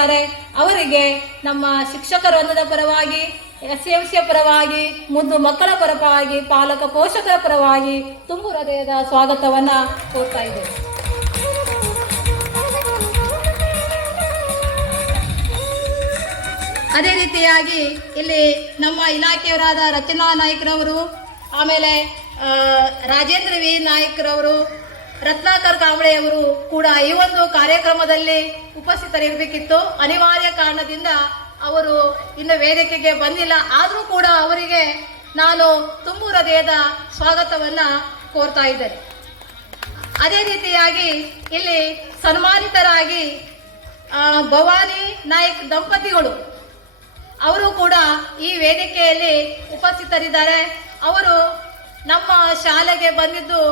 ಕೊಟ್ಟಿದ್ದಾರೆ. ಅವರಿಗೆ ನಮ್ಮ ಶಿಕ್ಷಕರ ವೃಂದದ ಪರವಾಗಿ, SMC ಪರವಾಗಿ, ಮುದ್ದು ಮಕ್ಕಳ ಪರವಾಗಿ, ಪಾಲಕ ಪೋಷಕರ ಪರವಾಗಿ ತುಂಬು ಹೃದಯದ ಸ್ವಾಗತವನ್ನ ಕೋರ್ತಾ ಇದ್ದೇವೆ. ಅದೇ ರೀತಿಯಾಗಿ ಇಲ್ಲಿ ನಮ್ಮ ಇಲಾಖೆಯವರಾದ ರಚನಾ ನಾಯ್ಕರವರು, ಆಮೇಲೆ ರಾಜೇಂದ್ರ ವಿ ನಾಯ್ಕರವರು, ರತ್ನಾಕರ್ ಕಾಂಬಳೆಯವರು ಕೂಡ ಈ ಒಂದು ಕಾರ್ಯಕ್ರಮದಲ್ಲಿ ಉಪಸ್ಥಿತರಿರಬೇಕಿತ್ತು. ಅನಿವಾರ್ಯ ಕಾರಣದಿಂದ ಅವರು ಇನ್ನು ವೇದಿಕೆಗೆ ಬಂದಿಲ್ಲ. ಆದರೂ ಕೂಡ ಅವರಿಗೆ ನಾನು ತುಂಬು ಹೃದಯದ ಸ್ವಾಗತವನ್ನ ಕೋರ್ತಾ ಇದ್ದೇನೆ. ಅದೇ ರೀತಿಯಾಗಿ ಇಲ್ಲಿ ಸನ್ಮಾನಿತರಾಗಿ ಭವಾನಿ ನಾಯ್ಕ್ ದಂಪತಿಗಳು ಅವರು ಕೂಡ ಈ ವೇದಿಕೆಯಲ್ಲಿ ಉಪಸ್ಥಿತರಿದ್ದಾರೆ. ಅವರು ನಮ್ಮ ಶಾಲೆಗೆ ಬಂದಿದ್ದು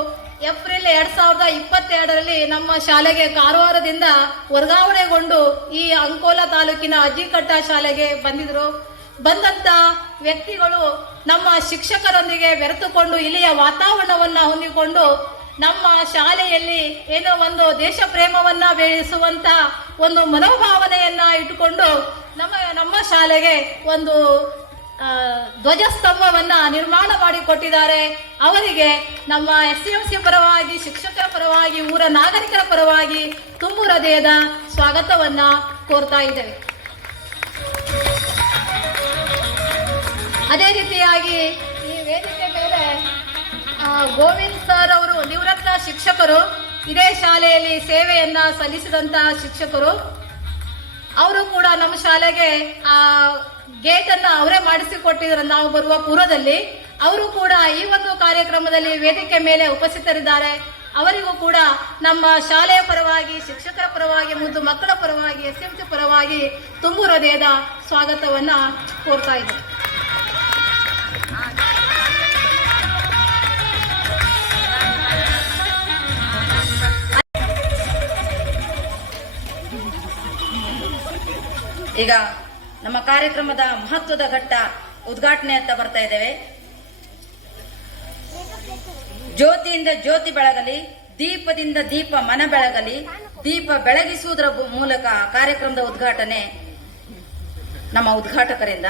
ಏಪ್ರಿಲ್ 2022ರಲ್ಲಿ ನಮ್ಮ ಶಾಲೆಗೆ ಕಾರವಾರದಿಂದ ವರ್ಗಾವಣೆಗೊಂಡು ಈ ಅಂಕೋಲಾ ತಾಲೂಕಿನ ಅಜ್ಜಿಕಟ್ಟ ಶಾಲೆಗೆ ಬಂದಿದ್ರು. ಬಂದಂತ ವ್ಯಕ್ತಿಗಳು ನಮ್ಮ ಶಿಕ್ಷಕರೊಂದಿಗೆ ಬೆರೆತುಕೊಂಡು ಇಲ್ಲಿಯ ವಾತಾವರಣವನ್ನ ಹೊಂದಿಕೊಂಡು ನಮ್ಮ ಶಾಲೆಯಲ್ಲಿ ಏನೋ ಒಂದು ದೇಶ ಪ್ರೇಮವನ್ನ ಬೆಳೆಸುವಂತ ಒಂದು ಮನೋಭಾವನೆಯನ್ನ ಇಟ್ಟುಕೊಂಡು ನಮ್ಮ ಶಾಲೆಗೆ ಒಂದು ಧ್ವಜಸ್ತಂಭವನ್ನ ನಿರ್ಮಾಣ ಮಾಡಿಕೊಟ್ಟಿದ್ದಾರೆ. ಅವರಿಗೆ ನಮ್ಮ SMC ಪರವಾಗಿ, ಶಿಕ್ಷಕರ ಪರವಾಗಿ, ಊರ ನಾಗರಿಕರ ಪರವಾಗಿ ತುಂಬು ಹೃದಯದ ಸ್ವಾಗತವನ್ನ ಕೋರ್ತಾ ಇದ್ದೇವೆ. ಅದೇ ರೀತಿಯಾಗಿ ಈ ವೇದಿಕೆ ಮೇಲೆ ಗೋವಿಂದ್ ಸರ್ ಅವರು ನಿವೃತ್ತ ಶಿಕ್ಷಕರು, ಇದೇ ಶಾಲೆಯಲ್ಲಿ ಸೇವೆಯನ್ನ ಸಲ್ಲಿಸಿದಂತಹ ಶಿಕ್ಷಕರು. ಅವರು ಕೂಡ ನಮ್ಮ ಶಾಲೆಗೆ ಗೇಟ್ ಅನ್ನ ಅವರೇ ಮಾಡಿಸಿಕೊಟ್ಟಿದ್ರು ನಾವು ಬರುವ ಪೂರ್ವದಲ್ಲಿ. ಅವರು ಕೂಡ ಈ ಒಂದು ಕಾರ್ಯಕ್ರಮದಲ್ಲಿ ವೇದಿಕೆ ಮೇಲೆ ಉಪಸ್ಥಿತರಿದ್ದಾರೆ. ಅವರಿಗೂ ಕೂಡ ನಮ್ಮ ಶಾಲೆಯ ಪರವಾಗಿ, ಶಿಕ್ಷಕರ ಪರವಾಗಿ, ಮುದ್ದು ಮಕ್ಕಳ ಪರವಾಗಿ, SMC ಪರವಾಗಿ ತುಂಬು ಹೃದಯದ ಸ್ವಾಗತವನ್ನ ಕೋರ್ತಾ ಇದ್ದಾರೆ. ಈಗ ನಮ್ಮ ಕಾರ್ಯಕ್ರಮದ ಮಹತ್ವದ ಘಟ್ಟ ಉದ್ಘಾಟನೆ ಅಂತ ಬರ್ತಾ ಇದ್ದೇವೆ. ಜ್ಯೋತಿಯಿಂದ ಜ್ಯೋತಿ ಬೆಳಗಲಿ, ದೀಪದಿಂದ ದೀಪ ಮನ ಬೆಳಗಲಿ, ದೀಪ ಬೆಳಗಿಸುವುದರ ಮೂಲಕ ಕಾರ್ಯಕ್ರಮದ ಉದ್ಘಾಟನೆ ನಮ್ಮ ಉದ್ಘಾಟಕರಿಂದ.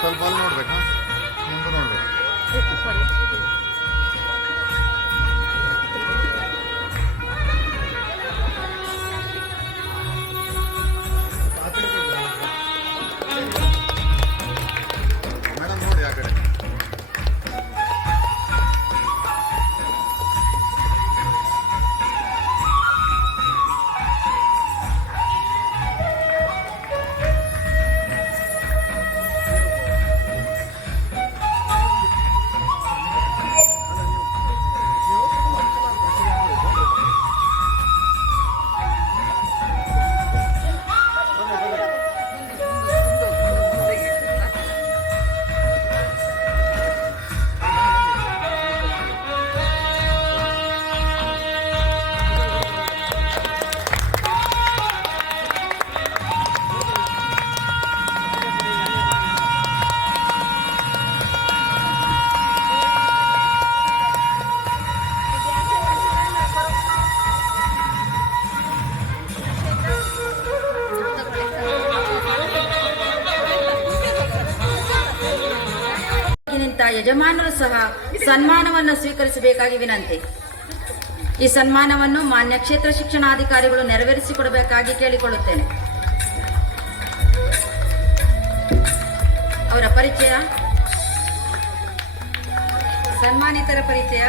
ಸ್ವಲ್ಪ ಅಲ್ಲಿ ನೋಡ್ಬೇಕಾ, ಮುಂದೆ ನೋಡ್ಬೇಕು. ಮೇಡಮ್ ನೋಡಿ ಆ ಕಡೆ. ಯಜಮಾನರು ಸಹ ಸನ್ಮಾನವನ್ನು ಸ್ವೀಕರಿಸಬೇಕಾಗಿ ವಿನಂತಿ. ಈ ಸನ್ಮಾನವನ್ನು ಮಾನ್ಯ ಕ್ಷೇತ್ರ ಶಿಕ್ಷಣಾಧಿಕಾರಿಗಳು ನೆರವೇರಿಸಿಕೊಡಬೇಕಾಗಿ ಕೇಳಿಕೊಳ್ಳುತ್ತೇನೆ. ಅವರ ಪರಿಚಯ. ಸನ್ಮಾನಿತರ ಪರಿಚಯ.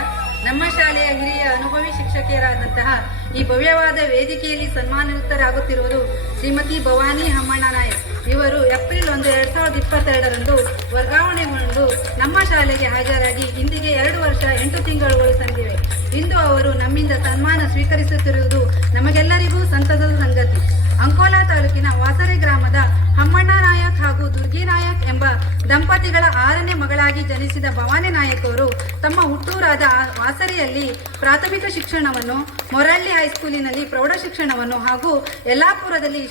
ನಮ್ಮ ಶಾಲೆಯ ಹಿರಿಯ ಅನುಭವಿ ಶಿಕ್ಷಕಿಯರಾದಂತಹ ಈ ಭವ್ಯವಾದ ವೇದಿಕೆಯಲ್ಲಿ ಸನ್ಮಾನಿತರಾಗುತ್ತಿರುವುದು ಶ್ರೀಮತಿ ಭವಾನಿ ಹಮ್ಮಣ್ಣ ನಾಯಕ್. ಇವರು ಏಪ್ರಿಲ್ 1, 2022ರಂದು ವರ್ಗಾವಣೆಗೊಂಡು ನಮ್ಮ ಶಾಲೆಗೆ ಹಾಜರಾಗಿ ಇಂದಿಗೆ 2 ವರ್ಷ 8 ತಿಂಗಳುಗಳು ಸಂದಿವೆ. ಇಂದು ಅವರು ನಮ್ಮಿಂದ ಸನ್ಮಾನ ಸ್ವೀಕರಿಸುತ್ತಿರುವುದು ನಮಗೆಲ್ಲರಿಗೂ ಸಂತಸದ ಸಂಗತಿ. ಅಂಕೋಲಾ ತಾಲೂಕಿನ ವಾಸರೆ ಗ್ರಾಮದ ಹಮ್ಮಣ್ಣ ನಾಯಕ್ ಹಾಗೂ ದುರ್ಗಿ ನಾಯಕ್ ಎಂಬ ದಂಪತಿಗಳ 6ನೇ ಮಗಳಾಗಿ ಜನಿಸಿದ ಭವಾನಿ ನಾಯಕ್ ಅವರು ತಮ್ಮ ಹುಟ್ಟೂರಾದ ವಾಸರೆಯಲ್ಲಿ ಪ್ರಾಥಮಿಕ ಶಿಕ್ಷಣವನ್ನು, ಮೊರಳ್ಳಿ ಹೈಸ್ಕೂಲಿನಲ್ಲಿ ಪ್ರೌಢ ಶಿಕ್ಷಣವನ್ನು ಹಾಗೂ ಯಲ್ಲಾಪುರದಲ್ಲಿ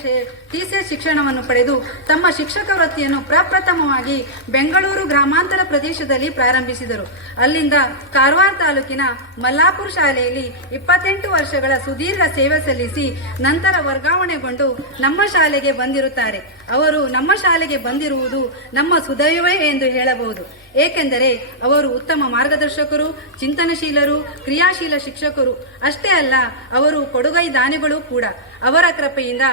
TCS ಶಿಕ್ಷಣವನ್ನು ಪಡೆದು ತಮ್ಮ ಶಿಕ್ಷಕ ವೃತ್ತಿಯನ್ನು ಪ್ರಪ್ರಥಮವಾಗಿ ಬೆಂಗಳೂರು ಗ್ರಾಮಾಂತರ ಪ್ರದೇಶದಲ್ಲಿ ಪ್ರಾರಂಭಿಸಿದರು. ಅಲ್ಲಿಂದ ಕಾರವಾರ ತಾಲೂಕಿನ ಮಲ್ಲಾಪುರ ಶಾಲೆಯಲ್ಲಿ 28 ವರ್ಷಗಳ ಸುದೀರ್ಘ ಸೇವೆ ಸಲ್ಲಿಸಿ ನಂತರ ವರ್ಗಾವಣೆಗೊಂಡು ನಮ್ಮ ಶಾಲೆಗೆ ಬಂದಿರುತ್ತಾರೆ. ಅವರು ನಮ್ಮ ಶಾಲೆಗೆ ಬಂದಿರುವುದು ನಮ್ಮ ಸುದೈವವೇ ಎಂದು ಹೇಳಬಹುದು. ಏಕೆಂದರೆ ಅವರು ಉತ್ತಮ ಮಾರ್ಗದರ್ಶಕರು, ಚಿಂತನಶೀಲರು, ಕ್ರಿಯಾಶೀಲ ಶಿಕ್ಷಕರು. ಅಷ್ಟೇ ಅಲ್ಲ, ಅವರು ಕೊಡುಗೈ ದಾನಿಗಳು ಕೂಡ. ಅವರ ಕೃಪೆಯಿಂದ